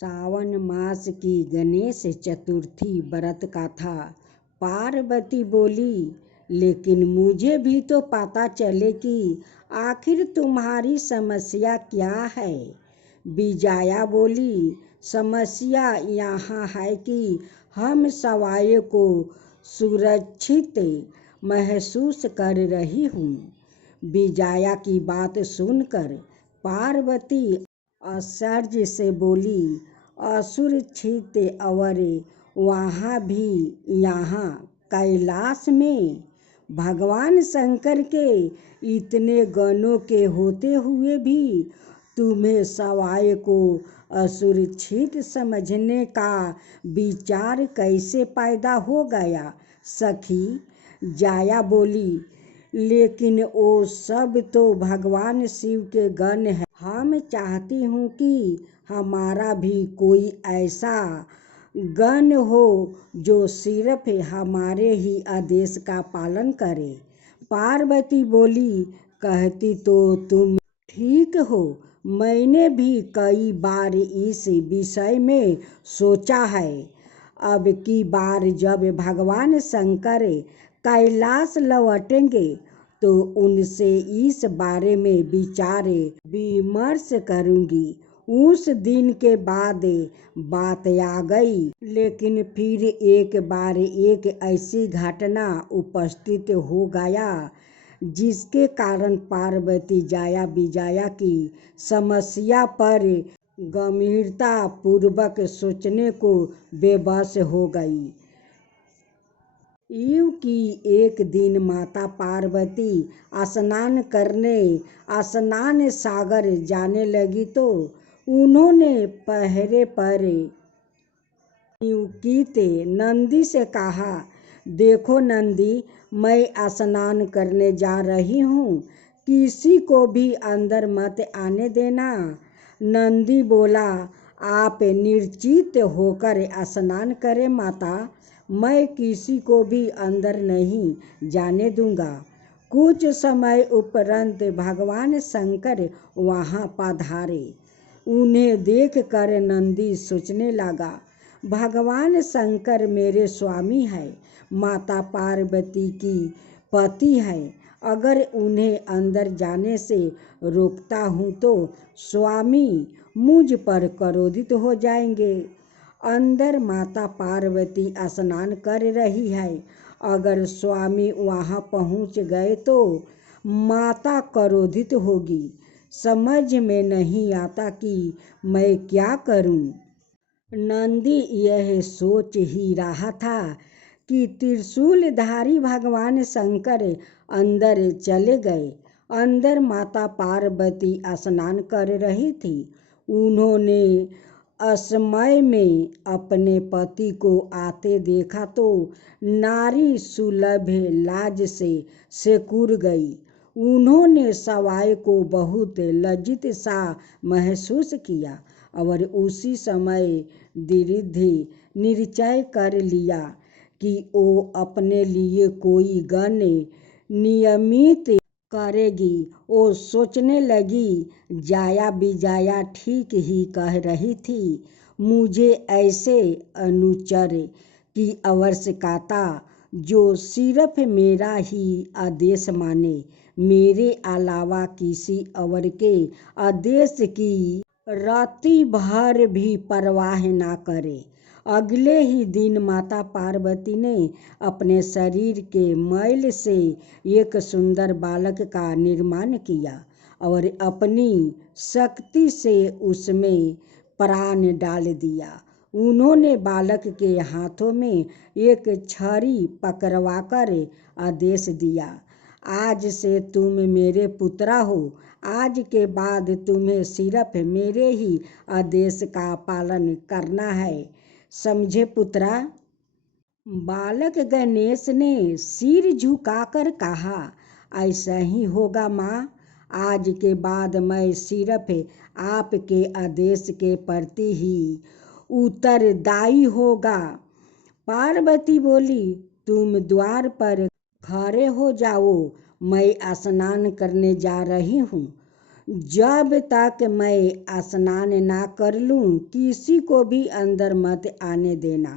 सावन मास की गणेश चतुर्थी व्रत का था। पार्वती बोली, लेकिन मुझे भी तो पता चले कि आखिर तुम्हारी समस्या क्या है। विजया बोली, समस्या यहाँ है कि हम सवाए को सुरक्षित महसूस कर रही हूँ। विजया की बात सुनकर पार्वती आश्चर्य से बोली, असुरक्षित और वहाँ भी यहाँ कैलाश में भगवान शंकर के इतने गणों के होते हुए भी तुम्हें सवाए को असुरक्षित समझने का विचार कैसे पैदा हो गया। सखी जाया बोली, लेकिन वो सब तो भगवान शिव के गण है। हम चाहती हूँ कि हमारा भी कोई ऐसा गण हो जो सिर्फ हमारे ही आदेश का पालन करे। पार्वती बोली, कहती तो तुम ठीक हो। मैंने भी कई बार इस विषय में सोचा है। अब की बार जब भगवान शंकर कैलाश लौटेंगे तो उनसे इस बारे में विचार विमर्श करूंगी। उस दिन के बाद बात आ गई, लेकिन फिर एक बार एक ऐसी घटना उपस्थित हो गया जिसके कारण पार्वती जाया विजया की समस्या पर गंभीरता पूर्वक सोचने को बेबस हो गई। यूं कि एक दिन माता पार्वती स्नान करने स्नान सागर जाने लगी तो उन्होंने पहरे पर नियुक्त नंदी से कहा, देखो नंदी, मैं स्नान करने जा रही हूँ, किसी को भी अंदर मत आने देना। नंदी बोला, आप निश्चित होकर स्नान करें माता, मैं किसी को भी अंदर नहीं जाने दूंगा। कुछ समय उपरांत भगवान शंकर वहां पधारे। उन्हें देखकर नंदी सोचने लगा, भगवान शंकर मेरे स्वामी है, माता पार्वती की पति है। अगर उन्हें अंदर जाने से रोकता हूँ तो स्वामी मुझ पर क्रोधित हो जाएंगे। अंदर माता पार्वती स्नान कर रही है, अगर स्वामी वहाँ पहुँच गए तो माता क्रोधित होगी। समझ में नहीं आता कि मैं क्या करूं। नंदी यह सोच ही रहा था कि त्रिशूलधारी भगवान शंकर अंदर चले गए। अंदर माता पार्वती स्नान कर रही थी। उन्होंने असमय में अपने पति को आते देखा तो नारी सुलभ लाज से सिकुड़ गई। उन्होंने सवाई को बहुत लज्जित सा महसूस किया और उसी समय दृढ़ निश्चय कर लिया कि वो अपने लिए कोई गण नियमित करेगी। वो सोचने लगी, जाया विजया ठीक ही कह रही थी, मुझे ऐसे अनुचर की आवश्यकता जो सिर्फ मेरा ही आदेश माने, मेरे अलावा किसी और के आदेश की राति भर भी परवाह ना करे। अगले ही दिन माता पार्वती ने अपने शरीर के मैल से एक सुंदर बालक का निर्माण किया और अपनी शक्ति से उसमें प्राण डाल दिया। उन्होंने बालक के हाथों में एक छड़ी पकड़वाकर आदेश दिया, आज से तुम मेरे पुत्रा हो। आज के बाद तुम्हें सिर्फ मेरे ही आदेश का पालन करना है, समझे पुत्रा। बालक गणेश ने सिर झुकाकर कहा, ऐसा ही होगा माँ। आज के बाद मैं सिर्फ आपके आदेश के प्रति ही उत्तरदायी होगा। पार्वती बोली, तुम द्वार पर खड़े हो जाओ, मैं स्नान करने जा रही हूँ। जब तक मैं स्नान ना कर लूं किसी को भी अंदर मत आने देना।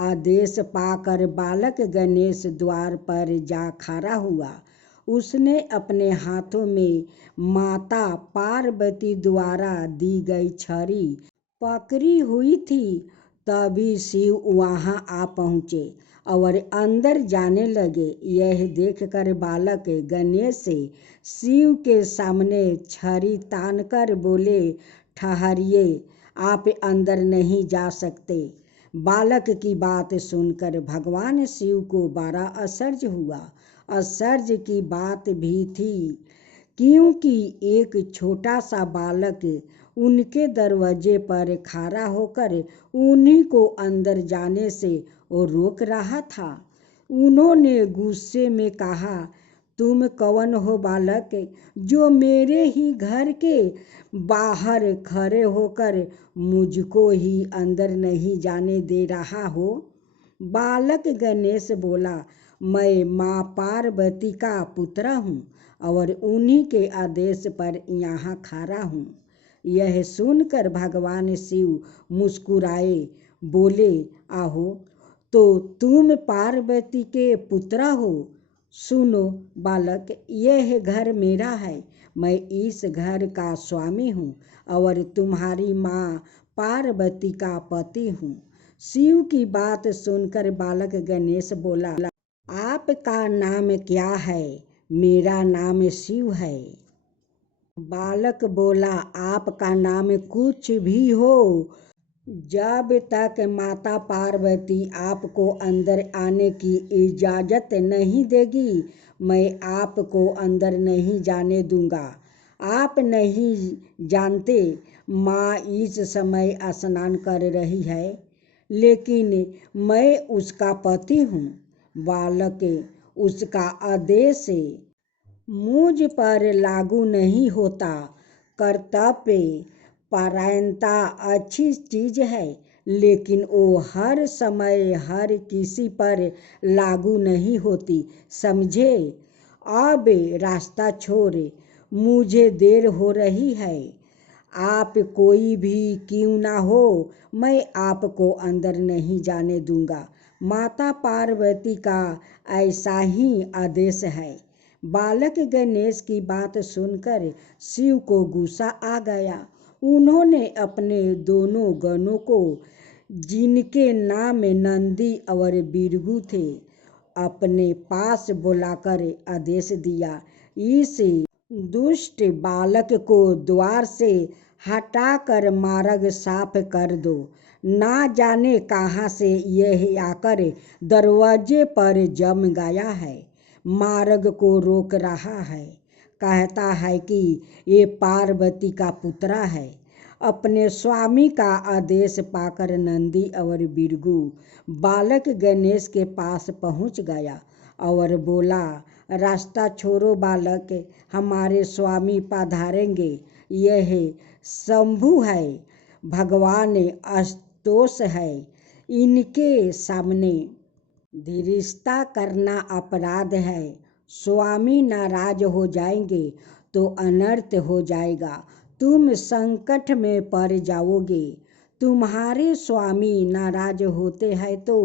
आदेश पाकर बालक गणेश द्वार पर जा खड़ा हुआ। उसने अपने हाथों में माता पार्वती द्वारा दी गई छड़ी पकड़ी हुई थी। तभी शिव वहां आ पहुंचे और अंदर जाने लगे। यह देखकर बालक गणेश शिव के सामने छड़ी तानकर बोले, ठहरिए, आप अंदर नहीं जा सकते। बालक की बात सुनकर भगवान शिव को बड़ा आश्चर्य हुआ। आश्चर्य की बात भी थी क्योंकि एक छोटा सा बालक उनके दरवाजे पर खड़ा होकर उन्हीं को अंदर जाने से रोक रहा था। उन्होंने गुस्से में कहा, तुम कौन हो बालक, जो मेरे ही घर के बाहर खड़े होकर मुझको ही अंदर नहीं जाने दे रहा हो। बालक गणेश बोला, मैं माँ पार्वती का पुत्र हूँ और उन्हीं के आदेश पर यहाँ खड़ा हूँ। यह सुनकर भगवान शिव मुस्कुराए, बोले, आहो, तो तुम पार्वती के पुत्र हो। सुनो बालक, यह घर मेरा है, मैं इस घर का स्वामी हूँ और तुम्हारी माँ पार्वती का पति हूँ। शिव की बात सुनकर बालक गणेश बोला, आपका नाम क्या है? मेरा नाम शिव है। बालक बोला, आपका नाम कुछ भी हो, जब तक माता पार्वती आपको अंदर आने की इजाज़त नहीं देगी मैं आपको अंदर नहीं जाने दूंगा। आप नहीं जानते माँ इस समय स्नान कर रही है, लेकिन मैं उसका पति हूँ। बालक, उसका आदेश मुझ पर लागू नहीं होता। कर्तव्य परायणता अच्छी चीज़ है, लेकिन वो हर समय हर किसी पर लागू नहीं होती, समझे? अब रास्ता छोड़े, मुझे देर हो रही है। आप कोई भी क्यों ना हो, मैं आपको अंदर नहीं जाने दूंगा। माता पार्वती का ऐसा ही आदेश है। बालक गणेश की बात सुनकर शिव को गुस्सा आ गया। उन्होंने अपने दोनों गणों को, जिनके नाम नंदी और बिरगु थे, अपने पास बुलाकर आदेश दिया, इस दुष्ट बालक को द्वार से हटाकर मार्ग साफ कर दो। ना जाने कहाँ से यह आकर दरवाजे पर जम गया है, मार्ग को रोक रहा है, कहता है कि ये पार्वती का पुत्र है। अपने स्वामी का आदेश पाकर नंदी और बिरगु बालक गणेश के पास पहुंच गया और बोला, रास्ता छोड़ो बालक, हमारे स्वामी पधारेंगे। यह शंभु है, भगवान आशुतोष है, इनके सामने धीरजता करना अपराध है। स्वामी नाराज हो जाएंगे तो अनर्थ हो जाएगा, तुम संकट में पड़ जाओगे। तुम्हारे स्वामी नाराज होते हैं तो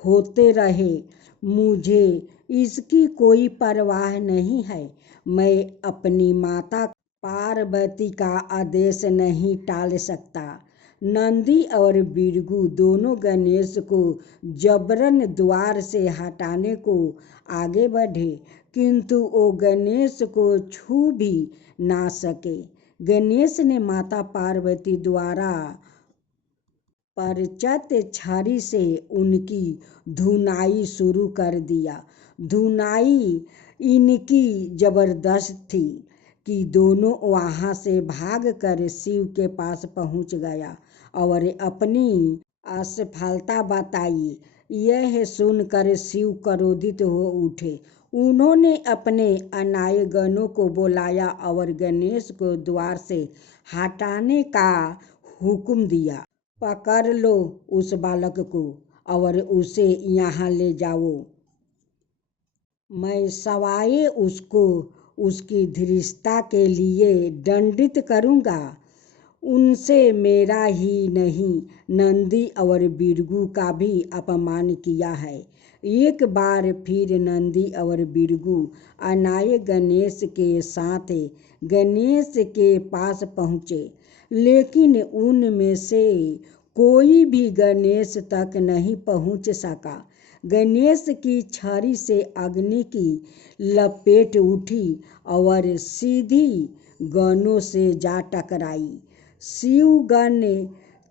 होते रहे, मुझे इसकी कोई परवाह नहीं है। मैं अपनी माता पार्वती का आदेश नहीं टाल सकता। नंदी और बिरगु दोनों गणेश को जबरन द्वार से हटाने को आगे बढ़े, किंतु वो गणेश को छू भी ना सके। गणेश ने माता पार्वती द्वारा परिचित छड़ी से उनकी धुनाई शुरू कर दिया। धुनाई इनकी जबरदस्त थी कि दोनों वहां से भागकर शिव के पास पहुंच गया और अपनी असफलता बताई। यह सुनकर शिव क्रोधित हो उठे। उन्होंने अपने अन्यायी गणों को बुलाया और गणेश को द्वार से हटाने का हुक्म दिया। पकड़ लो उस बालक को और उसे यहाँ ले जाओ। मैं सवाए उसको उसकी धृष्टता के लिए दंडित करूँगा। उनसे मेरा ही नहीं, नंदी और बिरगू का भी अपमान किया है। एक बार फिर नंदी और बिरगू अनाय गणेश के साथ गणेश के पास पहुँचे, लेकिन उनमें से कोई भी गणेश तक नहीं पहुँच सका। गणेश की छड़ी से अग्नि की लपेट उठी और सीधी गणों से जा टकराई। शिवगण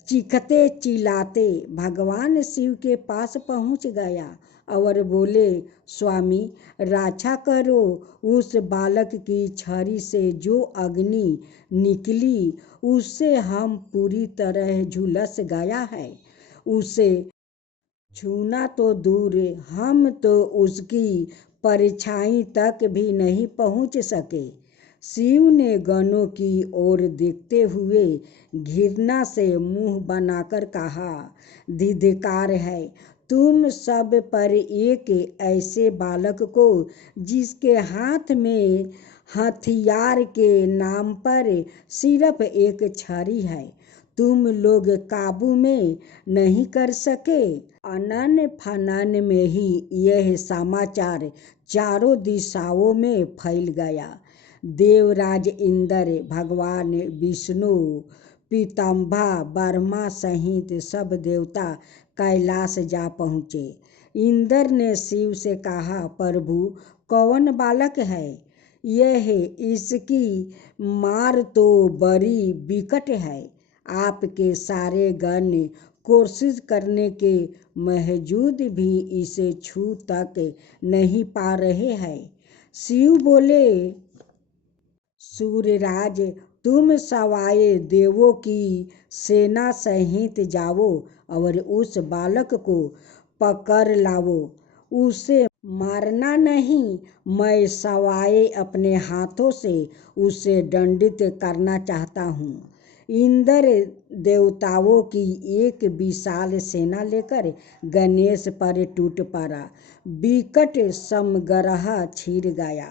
चीखते चिल्लाते भगवान शिव के पास पहुँच गया और बोले, स्वामी रक्षा करो। उस बालक की छड़ी से जो अग्नि निकली उससे हम पूरी तरह झुलस गया है। उसे छूना तो दूर, हम तो उसकी परछाई तक भी नहीं पहुँच सके। शिव ने गणों की ओर देखते हुए घृणा से मुंह बनाकर कहा, धिक्कार है तुम सब पर एक ऐसे बालक को जिसके हाथ में हथियार के नाम पर सिर्फ एक छड़ी है, तुम लोग काबू में नहीं कर सके। अनन फनन में ही यह समाचार चारों दिशाओं में फैल गया। देवराज इंद्र, भगवान विष्णु, पीताम्बा, ब्रह्मा सहित सब देवता कैलाश जा पहुँचे। इंद्र ने शिव से कहा, प्रभु कौन बालक है यह? इसकी मार तो बड़ी विकट है। आपके सारे गण कोशिश करने के बावजूद भी इसे छू तक नहीं पा रहे हैं। शिव बोले, सूर्यराज तुम सवाए देवों की सेना सहित जाओ और उस बालक को पकड़ लाओ। उसे मारना नहीं, मैं सवाए अपने हाथों से उसे दंडित करना चाहता हूँ। इंद्र देवताओं की एक विशाल सेना लेकर गणेश पर टूट पड़ा। विकट समग्रह छिड़ गया।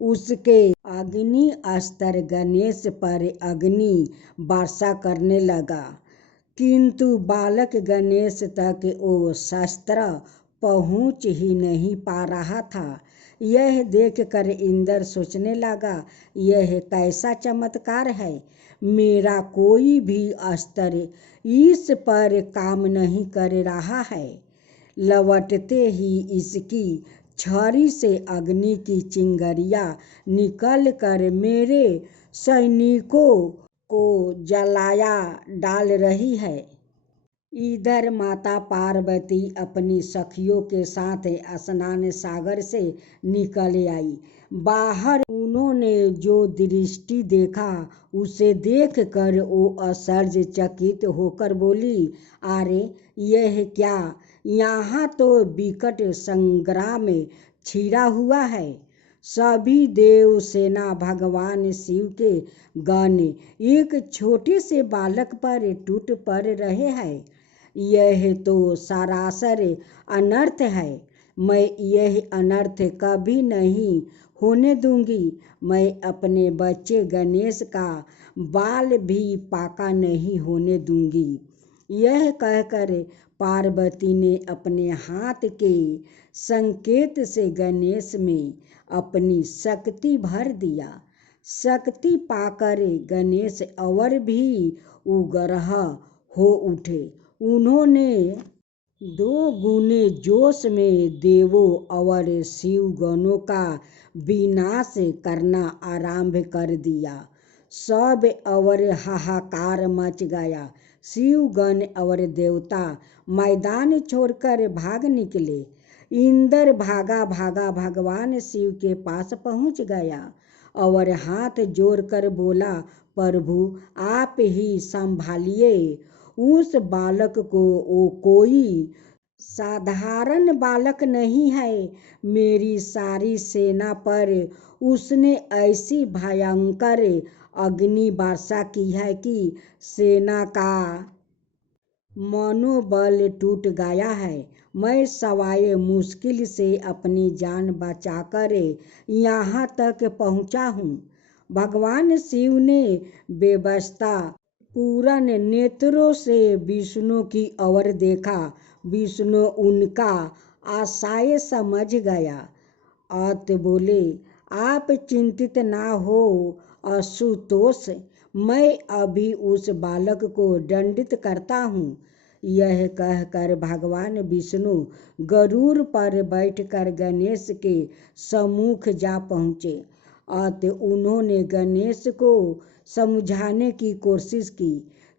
उसके अग्नि अस्त्र गणेश पर अग्नि वर्षा करने लगा, किंतु बालक गणेश तक वो शस्त्र पहुँच ही नहीं पा रहा था। यह देखकर इंद्र सोचने लगा, यह कैसा चमत्कार है, मेरा कोई भी अस्त्र इस पर काम नहीं कर रहा है। लौटते ही इसकी छड़ी से अग्नि की चिंगारियाँ निकल कर मेरे सैनिकों को जलाया डाल रही है। इधर माता पार्वती अपनी सखियों के साथ स्नान सागर से निकल आई। बाहर उन्होंने जो दृष्टि देखा उसे देखकर वो आश्चर्यचकित होकर बोली, अरे यह क्या, यहाँ तो विकट संग्राम छिड़ा हुआ है। सभी देव सेना भगवान शिव के गण एक छोटे से बालक पर टूट पड़ रहे हैं। यह तो सरासर अनर्थ है। मैं यह अनर्थ कभी नहीं होने दूंगी। मैं अपने बच्चे गणेश का बाल भी पाका नहीं होने दूंगी। यह कहकर पार्वती ने अपने हाथ के संकेत से गणेश में अपनी शक्ति भर दिया। शक्ति पाकर गणेश और भी उग्र हो उठे। उन्होंने दो गुने जोश में देवों और शिवगणों का विनाश करना आरंभ कर दिया। सब और हाहाकार मच गया। शिवगण और देवता मैदान छोड़कर भाग निकले। इंद्र भागा भागा भगवान शिव के पास पहुंच गया और हाथ जोड़कर बोला, प्रभु आप ही संभालिए उस बालक को। वो कोई साधारण बालक नहीं है। मेरी सारी सेना पर उसने ऐसी भयंकर अग्नि वर्षा की है कि सेना का मनोबल टूट गया है। मैं सवाए मुश्किल से अपनी जान बचाकर यहाँ तक पहुँचा हूँ। भगवान शिव ने बेबस्ता पूर्ण नेत्रों से विष्णु की ओर देखा। विष्णु उनका आशय समझ गया। अत बोले, आप चिंतित ना हो आशुतोष, मैं अभी उस बालक को दंडित करता हूँ। यह कहकर भगवान विष्णु गरुड़ पर बैठकर गणेश के सम्मुख जा पहुँचे। अत उन्होंने गणेश को समझाने की कोशिश की,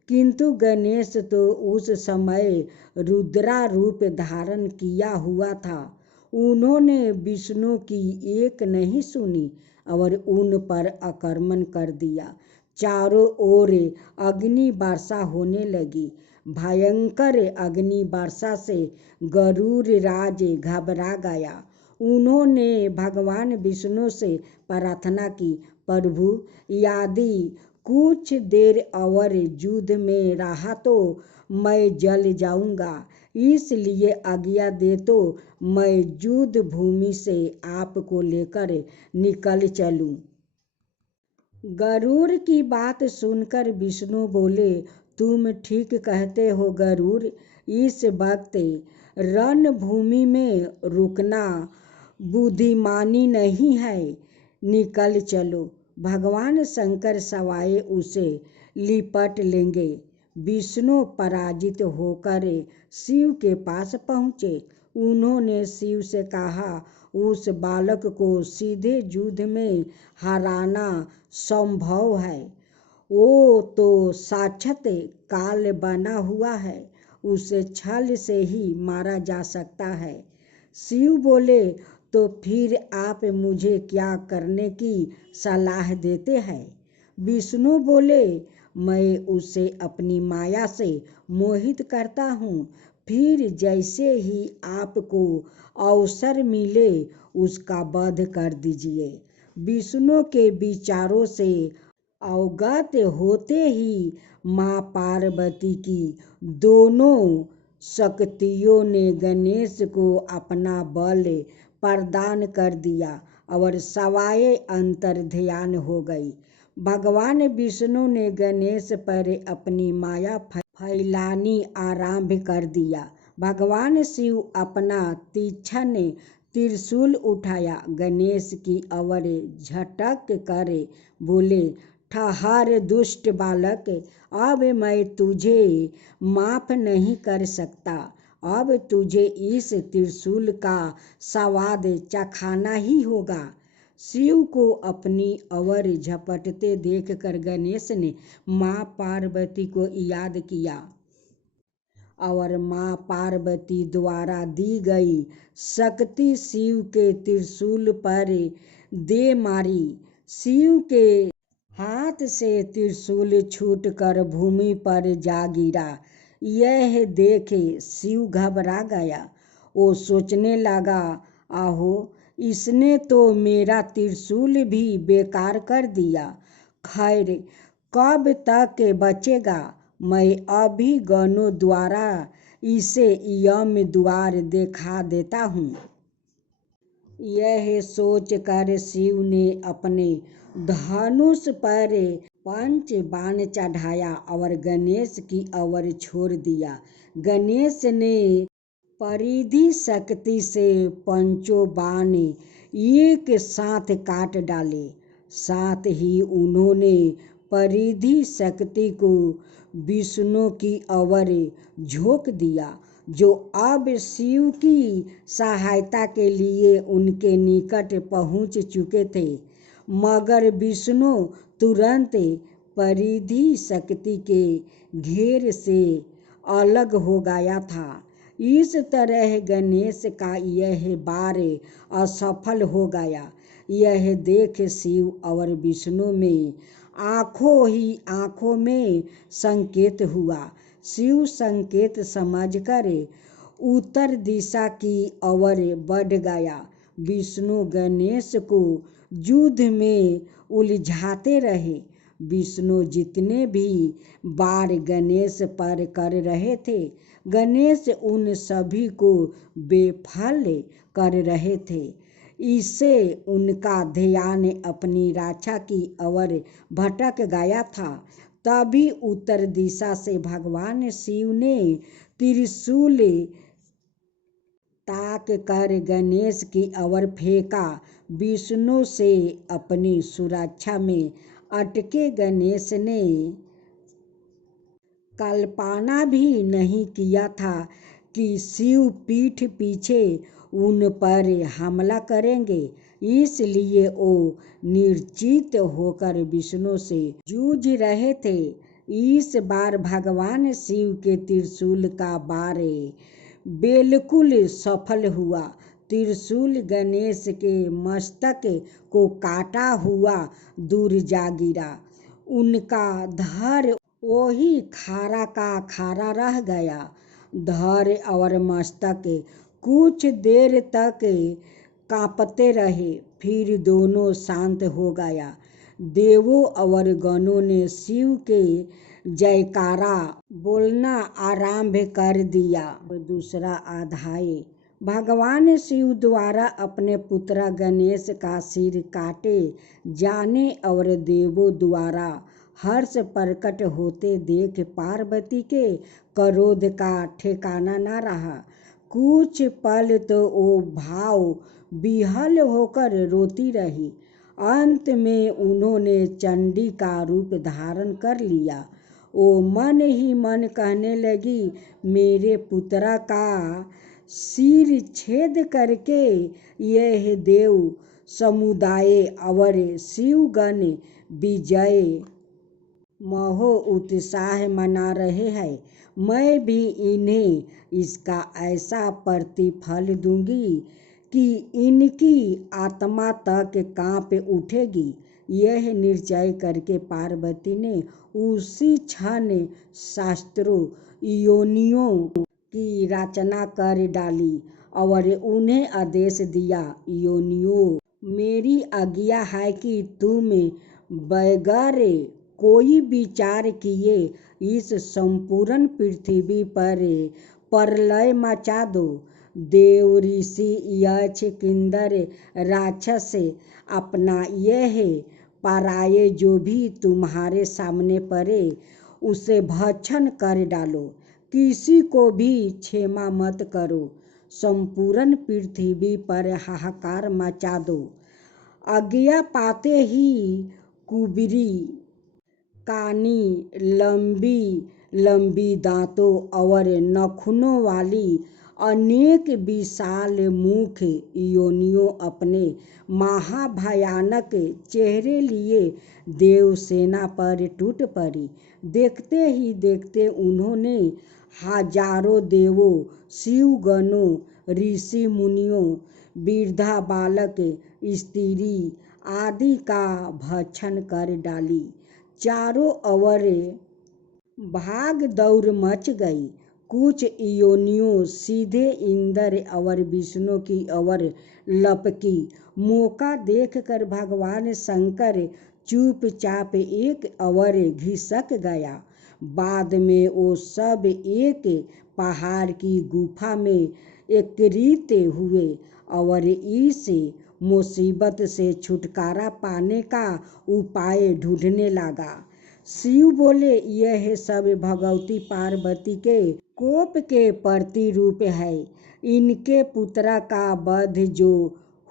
किंतु गणेश तो उस समय रुद्रा रूप धारण किया हुआ था। उन्होंने विष्णु की एक नहीं सुनी और उन पर आक्रमण कर दिया। चारों ओर अग्नि वर्षा होने लगी। भयंकर अग्नि वर्षा से गरुड़ राज घबरा गया। उन्होंने भगवान विष्णु से प्रार्थना की, प्रभु यदि कुछ देर और युद्ध में रहा तो मैं जल जाऊंगा, इसलिए आज्ञा दे तो मैं युद्ध भूमि से आपको लेकर निकल चलूं। गरुड़ की बात सुनकर विष्णु बोले, तुम ठीक कहते हो गरुड़, इस वक्त रणभूमि में रुकना बुद्धिमानी नहीं है, निकल चलो। भगवान शंकर सवाए उसे लिपट लेंगे। विष्णु पराजित होकर शिव के पास पहुँचे। उन्होंने शिव से कहा, उस बालक को सीधे युद्ध में हराना संभव है। वो तो साक्षात काल बना हुआ है, उसे छल से ही मारा जा सकता है। शिव बोले, तो फिर आप मुझे क्या करने की सलाह देते हैं? विष्णु बोले, मैं उसे अपनी माया से मोहित करता हूँ, फिर जैसे ही आपको अवसर मिले उसका वध कर दीजिए। विष्णु के विचारों से अवगत होते ही माँ पार्वती की दोनों शक्तियों ने गणेश को अपना बल प्रदान कर दिया और सवाए अंतर्ध्यान हो गई। भगवान विष्णु ने गणेश पर अपनी माया फैलानी आरंभ कर दिया। भगवान शिव अपना तीक्ष्ण त्रिशूल उठाया, गणेश की ओर झटक कर बोले, ठहर दुष्ट बालक, अब मैं तुझे माफ नहीं कर सकता। अब तुझे इस त्रिशूल का स्वाद चखाना ही होगा। शिव को अपनी ओर झपटते देखकर गणेश ने माँ पार्वती को याद किया और माँ पार्वती द्वारा दी गई शक्ति शिव के त्रिशूल पर दे मारी। शिव के हाथ से त्रिशूल छूटकर भूमि पर जा गिरा। यह देख शिव घबरा गया। वो सोचने लगा, आहो, इसने तो मेरा त्रिशूल भी बेकार कर दिया। खैर, कब तक बचेगा? मैं अभी गणों द्वारा इसे यम द्वार दिखा देता हूँ। यह सोचकर शिव ने अपने धनुष पर पंच बाण चढ़ाया और गणेश की ओर छोड़ दिया। गणेश ने परिधि शक्ति से पंचों बाण एक साथ काट डाले। साथ ही उन्होंने परिधि शक्ति को विष्णु की ओर झोंक दिया, जो अब शिव की सहायता के लिए उनके निकट पहुंच चुके थे। मगर विष्णु तुरंत परिधि शक्ति के घेर से अलग हो गया था। इस तरह गणेश का यह बार असफल हो गया। यह देख शिव और विष्णु में आंखों ही आंखों में संकेत हुआ। शिव संकेत समझकर उत्तर दिशा की ओर बढ़ गया। विष्णु गणेश को युद्ध में उलझाते रहे। विष्णु जितने भी बार गणेश पर कर रहे थे, गणेश उन सभी को बेफल कर रहे थे। इससे उनका ध्यान अपनी रक्षा की ओर भटक गया था। तभी उत्तर दिशा से भगवान शिव ने त्रिशूल ताक कर गणेश की ओर फेंका। विष्णु से अपनी सुरक्षा में अटके गणेश ने कल्पना भी नहीं किया था कि शिव पीठ पीछे उन पर हमला करेंगे। इसलिए वो निर्चित होकर विष्णु से जूझ रहे थे। इस बार भगवान शिव के त्रिशूल का वार बिल्कुल सफल हुआ। त्रिशूल गणेश के मस्तक को काटा हुआ दूर जा गिरा। उनका धड़ वही खारा का खारा रह गया। धड़ और मस्तक कुछ देर तक कांपते रहे, फिर दोनों शांत हो गया। देवों और गणों ने शिव के जयकारा बोलना आरंभ कर दिया। दूसरा अध्याय। भगवान शिव द्वारा अपने पुत्र गणेश का सिर काटे जाने और देवों द्वारा हर्ष प्रकट होते देख पार्वती के क्रोध का ठिकाना न रहा। कुछ पल तो वो भाव विह्वल होकर रोती रही। अंत में उन्होंने चंडी का रूप धारण कर लिया। वो मन ही मन कहने लगी, मेरे पुत्र का सिर छेद करके यह देव समुदाय और शिवगण विजय महो उत्साह मना रहे हैं। मैं भी इन्हें इसका ऐसा प्रतिफल दूंगी कि इनकी आत्मा तक कांप उठेगी। यह निश्चय करके पार्वती ने उसी क्षण शास्त्रों योनियों की रचना कर डाली और उन्हें आदेश दिया, योनियों, मेरी आज्ञा है कि तुम बगैर कोई विचार किए इस संपूर्ण पृथ्वी पर प्रलय मचा दो। देव, ऋषि, यक्ष, किन्नर, राक्षस अपना यह पराये जो भी तुम्हारे सामने पड़े उसे भक्षण कर डालो। किसी को भी क्षमा मत करो। संपूर्ण पृथ्वी पर हाहाकार मचा दो। आज्ञा पाते ही कुबरी कानी, लंबी लंबी दांतों और नखुनों वाली अनेक विशाल मुख योनियों अपने महाभयानक चेहरे लिए देवसेना पर टूट पड़ी। देखते ही देखते उन्होंने हजारों देवों, शिवगणों, ऋषि मुनियों, वृद्धा, बालक, स्त्री आदि का भक्षण कर डाली। चारों ओर भाग दौड़ मच गई। कुछ योनियों सीधे इंद्र और विष्णु की ओर लपकी। मौका देखकर भगवान शंकर चुपचाप एक ओर घिसक गया। बाद में वो सब एक पहाड़ की गुफा में एकत्रित हुए और इस मुसीबत से छुटकारा पाने का उपाय ढूंढने लगा। शिव बोले, यह सब भगवती पार्वती के कोप के प्रतिरूप है। इनके पुत्र का वध जो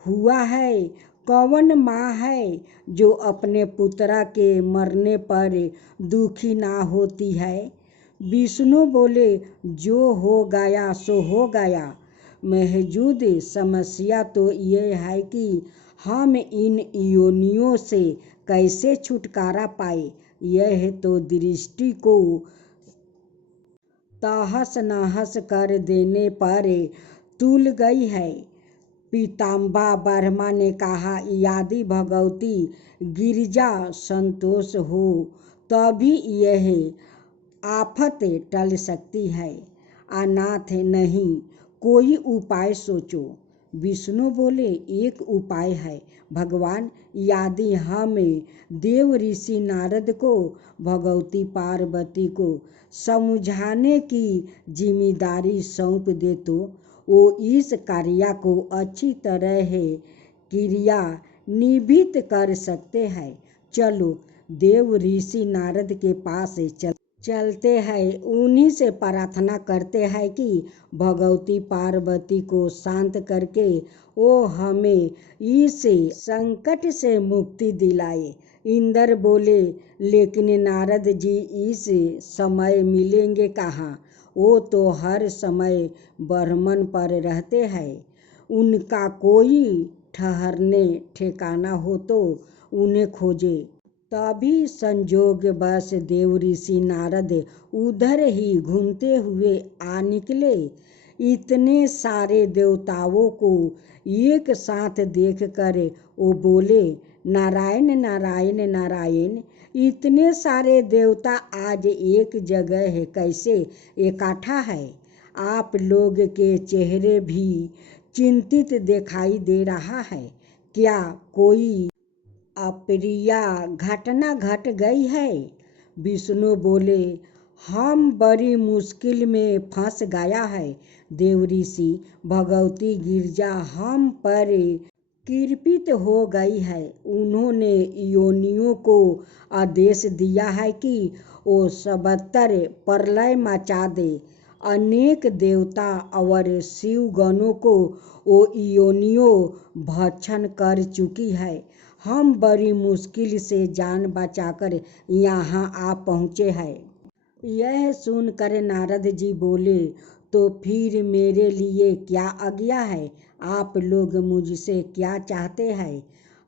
हुआ है, कौन माँ है जो अपने पुत्र के मरने पर दुखी ना होती है। विष्णु बोले, जो हो गया सो हो गया। मौजूद समस्या तो ये है कि हम इन योनियों से कैसे छुटकारा पाए। यह तो दृष्टि को तहस नहस कर देने पर तुल गई है। पीताम्बर ब्रह्मा ने कहा, यदि भगवती गिरिजा संतोष हो तभी यह आफत टल सकती है, अनाथ नहीं। कोई उपाय सोचो। विष्णु बोले, एक उपाय है भगवान। यदि हम देव ऋषि नारद को भगवती पार्वती को समझाने की जिम्मेदारी सौंप दे तो वो इस कार्य को अच्छी तरह क्रियान्वित कर सकते हैं। चलो देव ऋषि नारद के पास चलते हैं, उन्हीं से प्रार्थना करते हैं कि भगवती पार्वती को शांत करके वो हमें इस संकट से मुक्ति दिलाए। इंद्र बोले, लेकिन नारद जी इस समय मिलेंगे कहाँ? वो तो हर समय ब्रह्मन पर रहते हैं। उनका कोई ठहरने ठिकाना हो तो उन्हें खोजे। तभी संजोगवश देव ऋषि नारद उधर ही घूमते हुए आ निकले। इतने सारे देवताओं को एक साथ देखकर वो बोले, नारायण नारायण नारायण। इतने सारे देवता आज एक जगह कैसे इकट्ठा है? आप लोग के चेहरे भी चिंतित दिखाई दे रहा है। क्या कोई अप्रिय घटना घट गई है? विष्णु बोले, हम बड़ी मुश्किल में फंस गया है देव ऋषि। भगवती गिरजा हम पर कृपित हो गई है। उन्होंने योनियों को आदेश दिया है कि वो सबतर प्रलय मचा दे। अनेक देवता और शिवगणों को वो योनियों भक्षण कर चुकी है। हम बड़ी मुश्किल से जान बचाकर यहाँ आ पहुँचे हैं। यह सुनकर नारद जी बोले, तो फिर मेरे लिए क्या आज्ञा है? आप लोग मुझसे क्या चाहते हैं?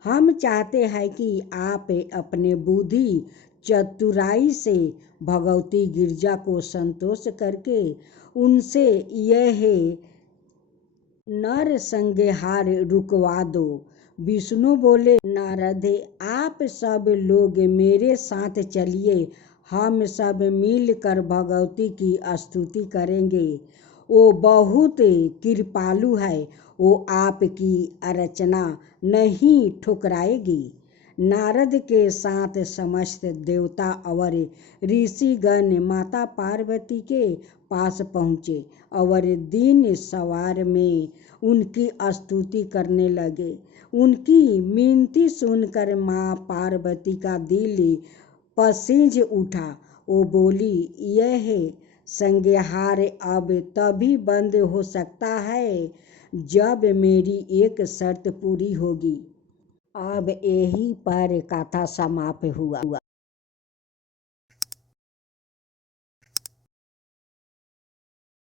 हम चाहते हैं कि आप अपने बुद्धि चतुराई से भगवती गिरजा को संतोष करके उनसे यह नरसंहार रुकवा दो। विष्णु बोले, नारद आप सब लोग मेरे साथ चलिए, हम सब मिलकर भगवती की स्तुति करेंगे। वो बहुत कृपालु है, वो आपकी अर्चना नहीं ठुकराएगी। नारद के साथ समस्त देवता और ऋषिगण माता पार्वती के पास पहुँचे और दिन सवार में उनकी स्तुति करने लगे। उनकी मिनती सुनकर माँ पार्वती का दिल पसीज उठा। वो बोली, यह संहार अब तभी बंद हो सकता है जब मेरी एक शर्त पूरी होगी। अब यहीं पर कथा समाप्त हुआ।